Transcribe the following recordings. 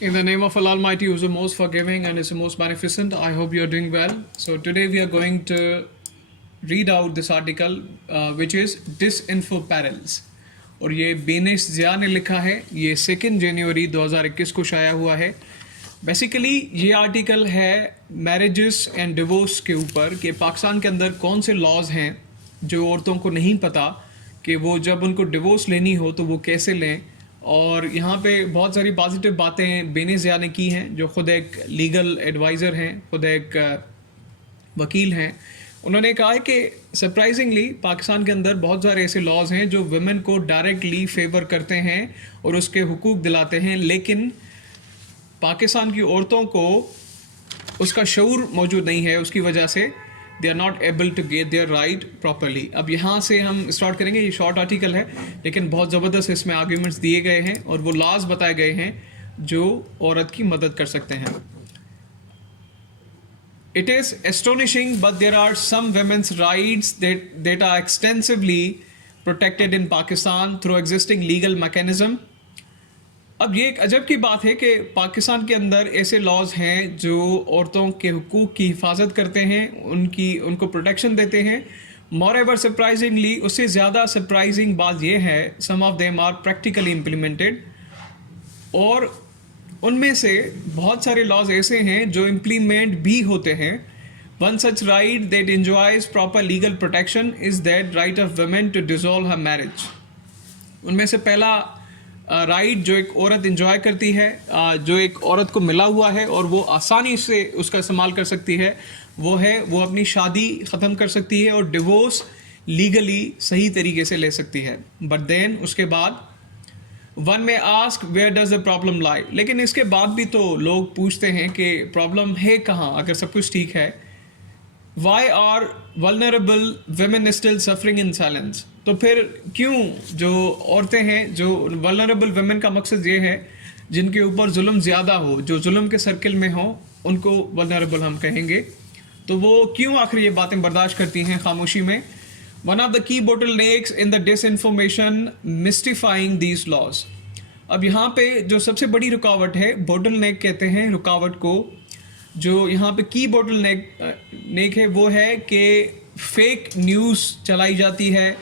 In the name of Allah Almighty, who is the most forgiving and is the most beneficent, I hope you are doing well. So today we are going to read out this article, which is Disinfo Perils. और ये बेनिश ज़िया ने लिखा है, ये 2 जनवरी 2021 को शाया हुआ है. बेसिकली ये आर्टिकल है मैरिजेस एंड डिवोर्स के ऊपर कि पाकिस्तान के अंदर कौन से लॉज हैं जो औरतों को नहीं पता कि वो जब उनको डिवोर्स लेनी हो तो वो कैसे लें. और यहाँ पे बहुत सारी पॉजिटिव बातें बेनिश ज़िया ने की हैं, जो ख़ुद एक लीगल एडवाइज़र हैं, ख़ुद एक वकील हैं. उन्होंने कहा है कि सरप्राइजिंगली पाकिस्तान के अंदर बहुत सारे ऐसे लॉज हैं जो वुमेन को डायरेक्टली फेवर करते हैं और उसके हुकूक दिलाते हैं, लेकिन पाकिस्तान की औरतों को उसका शऊर मौजूद नहीं है. उसकी वजह से they are not able to get there right properly. अब यहाँ से हम स्टार्ट करेंगे. ये शॉर्ट आर्टिकल है लेकिन बहुत ज़बरदस्त इसमें आर्ग्यूमेंट्स दिए गए हैं और वो लॉज बताए गए हैं जो औरत की मदद कर सकते हैं. It is astonishing, but there are some women's rights that are extensively protected in Pakistan through existing legal mechanism. अब ये एक अजब की बात है कि पाकिस्तान के अंदर ऐसे लॉज हैं जो औरतों के हुकूक की हिफाजत करते हैं, उनको प्रोटेक्शन देते हैं. Moreover, surprisingly, उससे ज़्यादा सरप्राइजिंग बात ये है, some of them are practically implemented. और उनमें से बहुत सारे लॉज ऐसे हैं जो इम्प्लीमेंट भी होते हैं. One such right that enjoys proper legal protection is that right of women to dissolve her marriage. उनमें से पहला राइट जो एक औरत इंजॉय करती है, जो एक औरत को मिला हुआ है और वो आसानी से उसका इस्तेमाल कर सकती है, वो है वो अपनी शादी ख़त्म कर सकती है और डिवोर्स लीगली सही तरीके से ले सकती है. बट देन उसके बाद वन में ask where does the problem lie. लेकिन इसके बाद भी तो लोग पूछते हैं कि प्रॉब्लम है कहाँ अगर सब कुछ ठीक है. Why are vulnerable women still suffering in silence. तो फिर क्यों जो औरतें हैं, जो वल्नरेबल वुमेन का मकसद ये है जिनके ऊपर जुल्म ज़्यादा हो, जो जुल्म के सर्किल में हो, उनको वल्नरेबल हम कहेंगे. तो वो क्यों आखिर ये बातें बर्दाश्त करती हैं खामोशी में. One of the key bottlenecks in the disinformation mystifying these laws. अब यहाँ पे जो सबसे बड़ी रुकावट है, बोटलनेक कहते हैं रुकावट को, जो यहाँ पे की बोटलनेक है वो है कि फेक न्यूज़ चलाई जाती है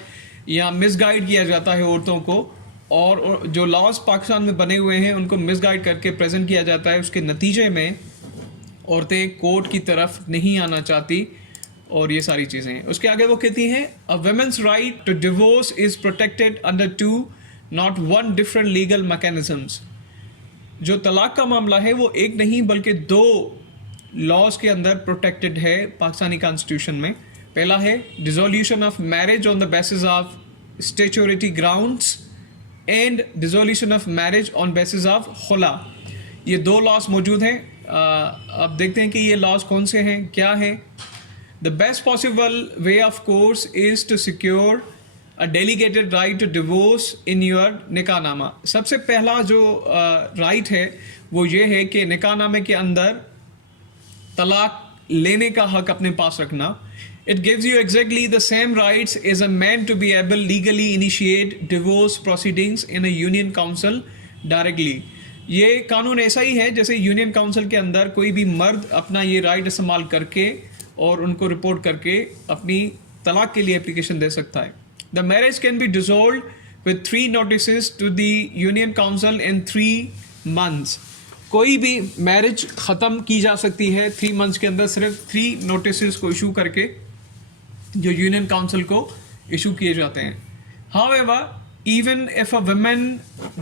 या मिसगाइड किया जाता है औरतों को, और जो लॉज पाकिस्तान में बने हुए हैं उनको मिसगाइड करके प्रेजेंट किया जाता है. उसके नतीजे में औरतें कोर्ट की तरफ नहीं आना चाहती और ये सारी चीज़ें हैं. उसके आगे वो कहती हैं a woman's right to divorce is protected under 2 not 1 different legal mechanisms. जो तलाक का मामला है वो एक नहीं बल्कि 2 लॉज के अंदर प्रोटेक्टेड है पाकिस्तानी कॉन्स्टिट्यूशन में. पहला है dissolution of marriage on the basis of statutory grounds and dissolution of marriage on basis of खुला. ये 2 लॉज मौजूद हैं. अब देखते हैं कि ये लॉज कौन से हैं, क्या हैं. The best possible way, of course, is to secure a delegated right to divorce in your निकाहनामा. सबसे पहला जो राइट है वो ये है कि निकाहनामे के अंदर तलाक लेने का हक अपने पास रखना. It gives you exactly the same rights as a man to be able legally initiate divorce proceedings in a union council directly. ये कानून ऐसा ही है जैसे यूनियन काउंसिल के अंदर कोई भी मर्द अपना ये राइट इस्तेमाल करके और उनको रिपोर्ट करके अपनी तलाक के लिए एप्लीकेशन दे सकता है. The marriage can be dissolved with 3 notice to the union council in 3 months. कोई भी मैरिज ख़त्म की जा सकती है 3 months के अंदर, सिर्फ 3 नोटिस को इशू करके जो यूनियन काउंसिल को इशू किए जाते हैं. However, even if a woman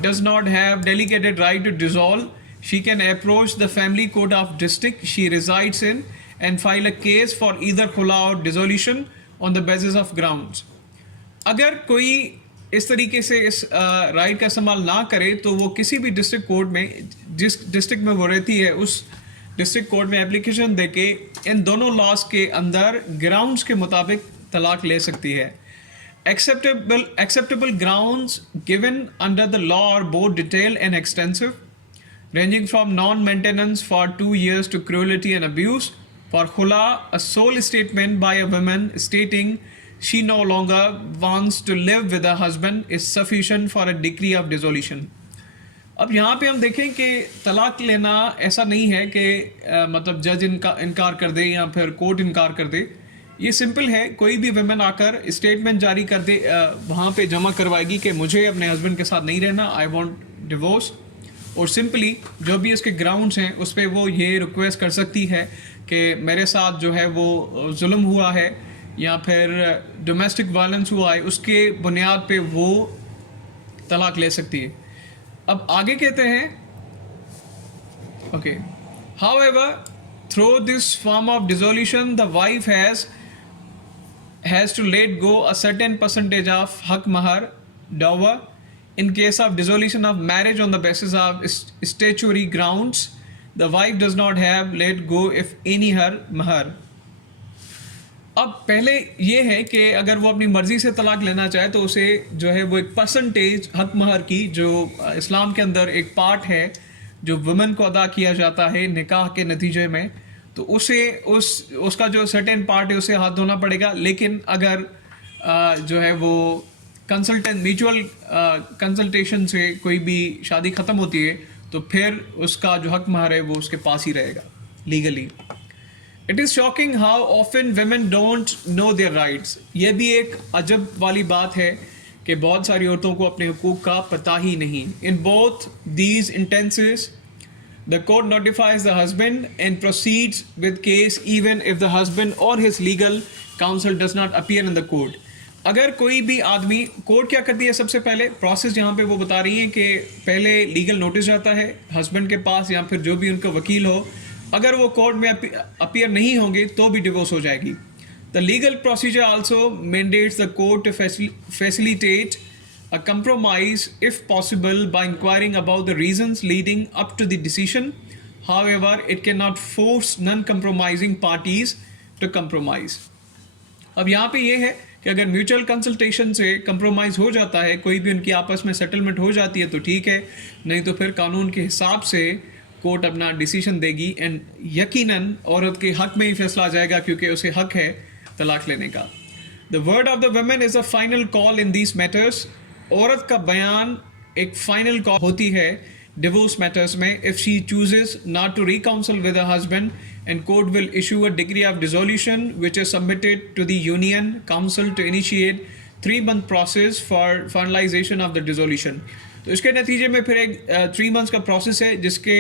does not have delegated right to dissolve, she can approach the family court of district she resides in and file a case for either khula or dissolution on the basis of grounds. अगर कोई इस तरीके से इस right का इस्तेमाल ना करे तो वो किसी भी डिस्ट्रिक्ट कोर्ट में, जिस डिस्ट्रिक्ट में वो रहती है उस डिस्ट्रिक्ट कोर्ट में एप्लीकेशन देके इन दोनों लॉज के अंदर ग्राउंड्स के मुताबिक तलाक ले सकती है. Acceptable grounds given under the law are both detailed and extensive, ranging from non-maintenance for 2 years to cruelty and abuse. For khula, a sole statement by a woman stating she no longer wants to live with her husband is sufficient for a decree of dissolution. अब यहाँ पे हम देखें कि तलाक लेना ऐसा नहीं है कि मतलब जज इनकार कर दे या फिर कोर्ट इनकार कर दे। ये सिंपल है, कोई भी वुमेन आकर स्टेटमेंट जारी कर दे, वहाँ पे जमा करवाएगी कि मुझे अपने हस्बैंड के साथ नहीं रहना, आई वांट डिवोर्स, और सिंपली जो भी उसके ग्राउंड्स हैं उस पर वो ये रिक्वेस्ट कर सकती है कि मेरे साथ जो है वो जुल्म हुआ है या फिर डोमेस्टिक वायलेंस हुआ है, उसके बुनियाद पे वो तलाक ले सकती है। अब आगे कहते हैं, okay, however through this form of dissolution the wife has to let go a certain percentage of haq mahar dower. In case of dissolution of marriage on the basis of statutory grounds, the wife does not have let go if any her mahar. अब पहले ये है कि अगर वो अपनी मर्ज़ी से तलाक लेना चाहे तो उसे जो है वो एक परसेंटेज हक महर की, जो इस्लाम के अंदर एक पार्ट है जो वुमेन को अदा किया जाता है निकाह के नतीजे में, तो उसे उसका जो सर्टेन पार्ट है उसे हाथ धोना पड़ेगा। लेकिन अगर जो है वो म्यूचुअल कंसल्टेशन से कोई भी शादी ख़त्म होती है तो फिर उसका जो हक महर है वो उसके पास ही रहेगा legally. It is shocking how often women don't know their rights. ये भी एक अजब वाली बात है कि बहुत सारी औरतों को अपने हुकूक का पता ही नहीं। In both these instances the court notifies the husband and proceeds with case even if the husband or his legal counsel does not appear in the court. अगर कोई भी आदमी, कोर्ट क्या करती है, सबसे पहले प्रोसेस यहाँ पे वो बता रही है कि पहले लीगल नोटिस जाता है हस्बैंड के पास या फिर जो भी उनका वकील हो, अगर वो कोर्ट में अपीयर नहीं होंगे तो भी डिवोर्स हो जाएगी। The legal procedure also mandates the court to facilitate a compromise if possible by inquiring about the reasons leading up to the decision. However, it cannot force non-compromising parties to compromise. अब यहाँ पे ये है कि अगर mutual consultation से compromise हो जाता है, कोई भी उनकी आपस में सेटलमेंट हो जाती है तो ठीक है, नहीं तो फिर कानून के हिसाब से कोर्ट अपना डिसीजन देगी एंड यकीनन औरत के हक में ही फैसला आ जाएगा क्योंकि उसे हक है तलाक लेने का। The word of the woman is a final call in these matters. औरत का बयान एक फाइनल कॉल होती है डिवोर्स मैटर्स में। If she chooses not to reconcile with her husband and court will issue a decree of dissolution which is submitted to the union council to initiate 3-month process for finalization of the dissolution. तो इसके नतीजे में फिर एक 3 months का process है जिसके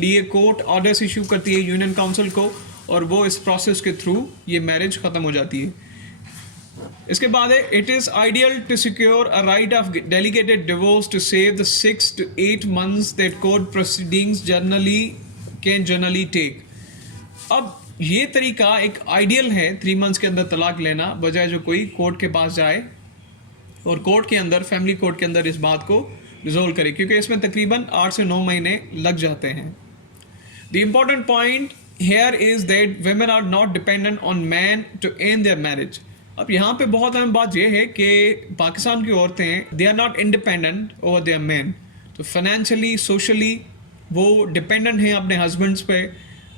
लिए कोर्ट ऑर्डर्स इशू करती है यूनियन काउंसिल को और वो इस प्रोसेस के थ्रू ये मैरिज ख़त्म हो जाती है। इसके बाद है, it is ideal to secure a right of delegated divorce to save the 6 to 8 months that court proceedings generally take. अब ये तरीका एक आइडियल है 3 months के अंदर तलाक लेना, बजाय जो कोई कोर्ट के पास जाए और कोर्ट के अंदर, फैमिली कोर्ट के अंदर इस बात को रिजोल्व करे, क्योंकि इसमें तकरीबन 8 से 9 महीने लग जाते हैं। The important point here is that women are not dependent on man to end their marriage. अब यहाँ पे बहुत अहम बात यह है कि पाकिस्तान की औरतें they are not independent over their man. तो फाइनेंशियली, सोशली वो डिपेंडेंट हैं अपने हस्बैंड्स पे,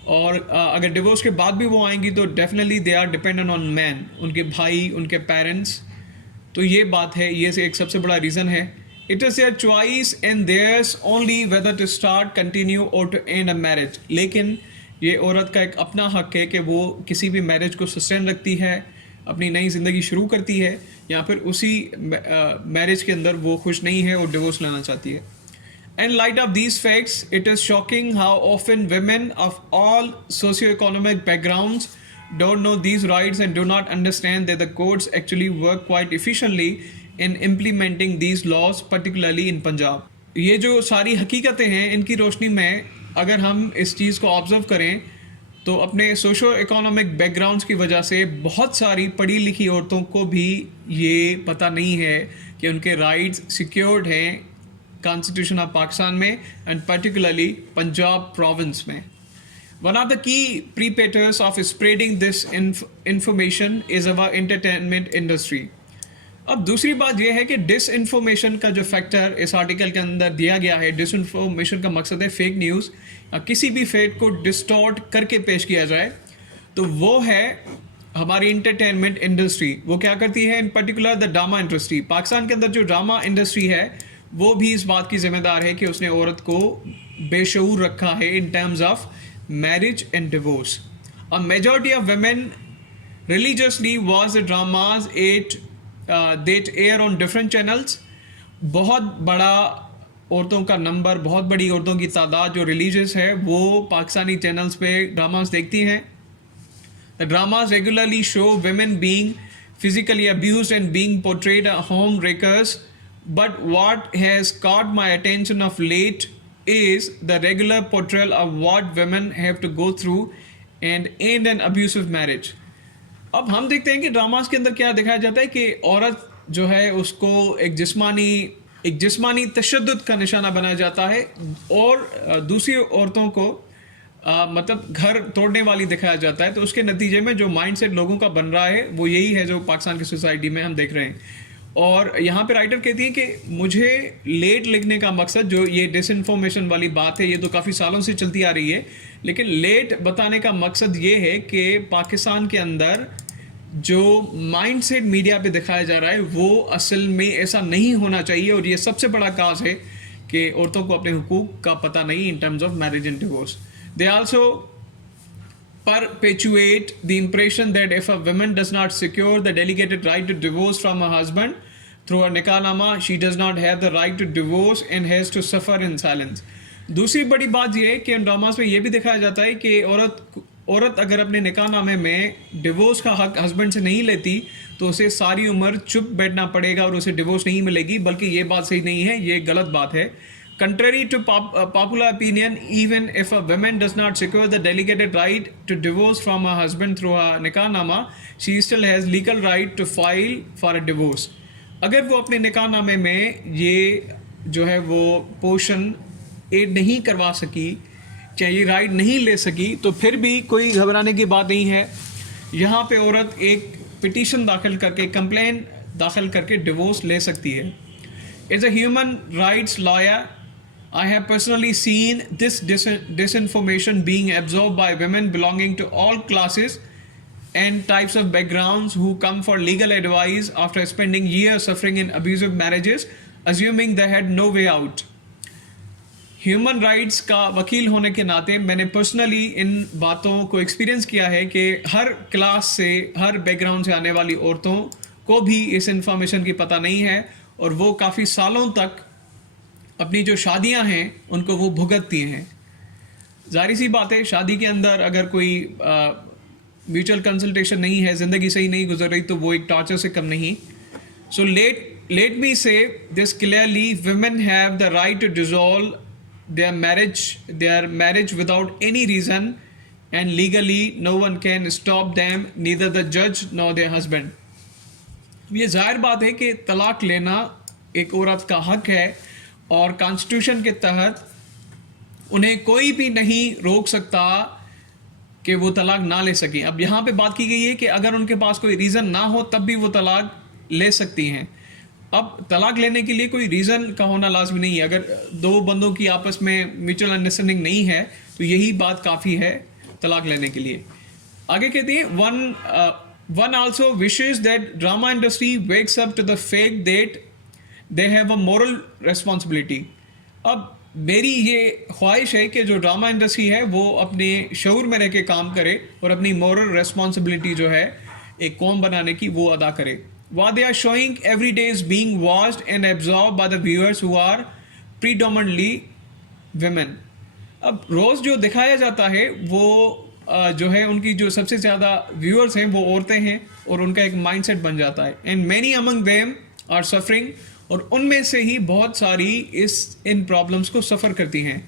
और अगर डिवोर्स के बाद भी वो आएंगी तो definitely they are dependent on man, उनके भाई, उनके पेरेंट्स। तो ये बात है, ये एक सबसे बड़ा रीज़न है। It is their choice and theirs only whether to start, continue और टू एंड अ मैरिज। लेकिन ये औरत का एक अपना हक है कि वो किसी भी मैरिज को सस्टेन रखती है, अपनी नई ज़िंदगी शुरू करती है, या फिर उसी मैरिज के अंदर वो खुश नहीं है और डिवोर्स लेना चाहती है। In light of these facts, it is shocking how often women of all socio-economic backgrounds don't know these rights and do not understand that the courts actually work quite efficiently in implementing these laws, particularly in Punjab. ये जो सारी हकीकतें हैं, इनकी रोशनी में अगर हम इस चीज़ को ऑब्जर्व करें तो अपने सोशो इकोनॉमिक बैकग्राउंड्स की वजह से बहुत सारी पढ़ी लिखी औरतों को भी ये पता नहीं है कि उनके राइट्स सिक्योर्ड हैं कॉन्स्टिट्यूशन ऑफ पाकिस्तान में एंड पर्टिकुलरली पंजाब प्रोविंस में। One of the key perpetrators of spreading this information is our entertainment industry. अब दूसरी बात यह है कि डिसइंफॉर्मेशन का जो फैक्टर इस आर्टिकल के अंदर दिया गया है, डिसइंफॉर्मेशन का मकसद है फेक न्यूज़, किसी भी फैक्ट को डिस्टॉर्ट करके पेश किया जाए, तो वो है हमारी इंटरटेनमेंट इंडस्ट्री। वो क्या करती है, इन particular the drama industry. Pakistan के अंदर जो ड्रामा इंडस्ट्री है वो भी इस बात की जिम्मेदार है कि उसने औरत को बेशऊर रखा है in terms of marriage and divorce. A majority of women religiously watch the dramas that air on different channels. बहुत बड़ा औरतों का नंबर, बहुत बड़ी औरतों की तादाद जो रिलीजियस है वो पाकिस्तानी चैनल्स पे ड्रामास देखती हैं. The dramas regularly show women being physically abused and being portrayed as home wreckers. But what has caught my attention of late is the regular portrayal of what women have to go through and end an abusive marriage. अब हम देखते हैं कि dramas के अंदर क्या दिखाया जाता है कि औरत जो है उसको एक जिस्मानी तशद्दुद का निशाना बनाया जाता है और दूसरी औरतों को मतलब घर तोड़ने वाली दिखाया जाता है. तो उसके नतीजे में जो माइंडसेट लोगों का बन रहा है वो यही है जो पाकिस्तान की सोसाइटी में हम देख रहे हैं. और यहाँ पे राइटर कहती हैं कि मुझे लेट लिखने का मकसद, जो ये डिसइंफॉर्मेशन वाली बात है ये तो काफ़ी सालों से चलती आ रही है, लेकिन लेट बताने का मकसद ये है कि पाकिस्तान के अंदर जो माइंडसेट मीडिया पे दिखाया जा रहा है वो असल में ऐसा नहीं होना चाहिए. और ये सबसे बड़ा काज है कि औरतों को अपने हुकूक का पता नहीं in terms of marriage and divorce. They also perpetuate the impression that if a woman does not secure the delegated right to divorce from her husband through a nikah-nama, she does not have the right to divorce and has to suffer in silence. दूसरी बड़ी बात यह है कि dramas में यह भी दिखाया जाता है कि औरत अगर अपने निकाहनामे में डिवोर्स का हक हस्बैंड से नहीं लेती तो उसे सारी उम्र चुप बैठना पड़ेगा और उसे डिवोर्स नहीं मिलेगी. बल्कि ये बात सही नहीं है, ये गलत बात है. Contrary to popular opinion, even if a woman does not secure the delegated right to divorce from her husband through a nikah-nama, she still has legal right to file for a divorce. अगर वो अपने निकाहनामे में ये जो है वो portion add नहीं करवा सकी, चाहे ये राइट नहीं ले सकी, तो फिर भी कोई घबराने की बात नहीं है. यहाँ पे औरत एक पिटीशन दाखिल करके, कंप्लेन दाखिल करके डिवोर्स ले सकती है. As a human rights lawyer, I have personally seen this disinformation being absorbed by women belonging to all classes and types of backgrounds who come for legal advice after spending years suffering in abusive marriages, assuming they had no way out. Human rights का वकील होने के नाते मैंने personally in बातों को experience किया है कि हर क्लास से, हर बैकग्राउंड से आने वाली औरतों को भी इस इंफॉर्मेशन की पता नहीं है और वो काफ़ी सालों तक अपनी जो शादियां हैं उनको वो भुगतती हैं. जाहिर सी बात है, शादी के अंदर अगर कोई म्यूचुअल कंसल्टेशन नहीं है, ज़िंदगी सही नहीं गुजर रही, तो वो एक टॉर्चर से कम नहीं. सो लेट मी से this clearly, women have the right to dissolve their marriage without any reason, and legally no one can stop them, neither the judge nor their husband. ये जाहिर बात है कि तलाक लेना एक औरत का हक है और कॉन्स्टिट्यूशन के तहत उन्हें कोई भी नहीं रोक सकता कि वो तलाक ना ले सकें. अब यहाँ पे बात की गई है कि अगर उनके पास कोई रीज़न ना हो तब भी वो तलाक ले सकती हैं. अब तलाक लेने के लिए कोई रीज़न का होना लाजमी नहीं है. अगर दो बंदों की आपस में म्यूचुअल अंडरस्टैंडिंग नहीं है तो यही बात काफ़ी है तलाक लेने के लिए. आगे कहते हैं, one also wishes that drama industry wakes up to the fact that they have a moral responsibility. अब मेरी ये ख्वाहिश है कि जो ड्रामा इंडस्ट्री है वो अपने शऊर में रह के काम करे और अपनी moral responsibility जो है एक कौम बनाने की वो अदा करे. What they are showing every day is being watched and absorbed by the viewers who are predominantly women. अब रोज़ जो दिखाया जाता है वो जो है उनकी जो सबसे ज़्यादा व्यूअर्स हैं वो औरतें हैं और उनका एक माइंडसेट बन जाता है. And many among them are suffering, और उनमें से ही बहुत सारी इन प्रॉब्लम्स को सफ़र करती हैं.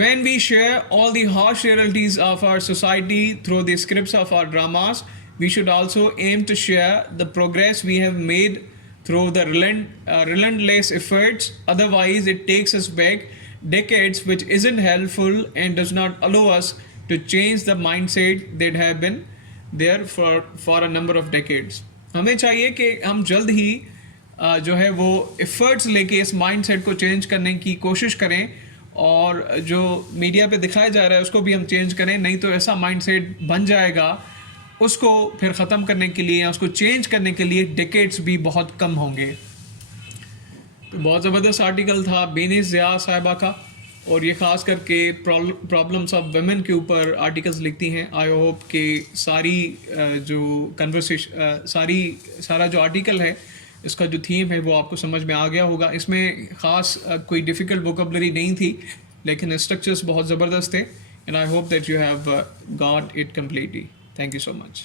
When we share all the harsh realities of our society through the scripts of our dramas, we should also aim to share the progress we have made through the relentless efforts. Otherwise, it takes us back decades, which isn't helpful and does not allow us to change the mindset that have been there for a number of decades. हमें चाहिए कि हम जल्द ही जो है वो efforts लेके इस माइंडसेट को चेंज करने की कोशिश करें और जो मीडिया पे दिखाया जा रहा है उसको भी हम चेंज करें. नहीं तो ऐसा माइंडसेट बन जाएगा, उसको फिर ख़त्म करने के लिए या उसको चेंज करने के लिए डेकेड्स भी बहुत कम होंगे. तो बहुत ज़बरदस्त आर्टिकल था बेनिस ज़िया साहिबा का, और ये ख़ास करके प्रॉब्लम्स ऑफ वुमेन के ऊपर आर्टिकल्स लिखती हैं। आई होप कि सारी जो कन्वर्सेशन सारा जो आर्टिकल है, इसका जो थीम है वो आपको समझ में आ गया होगा। इसमें ख़ास कोई डिफ़िकल्ट वोकेबलरी नहीं थी, लेकिन स्ट्रक्चर्स बहुत ज़बरदस्त थे, and I hope that you have got it completely. Thank you so much.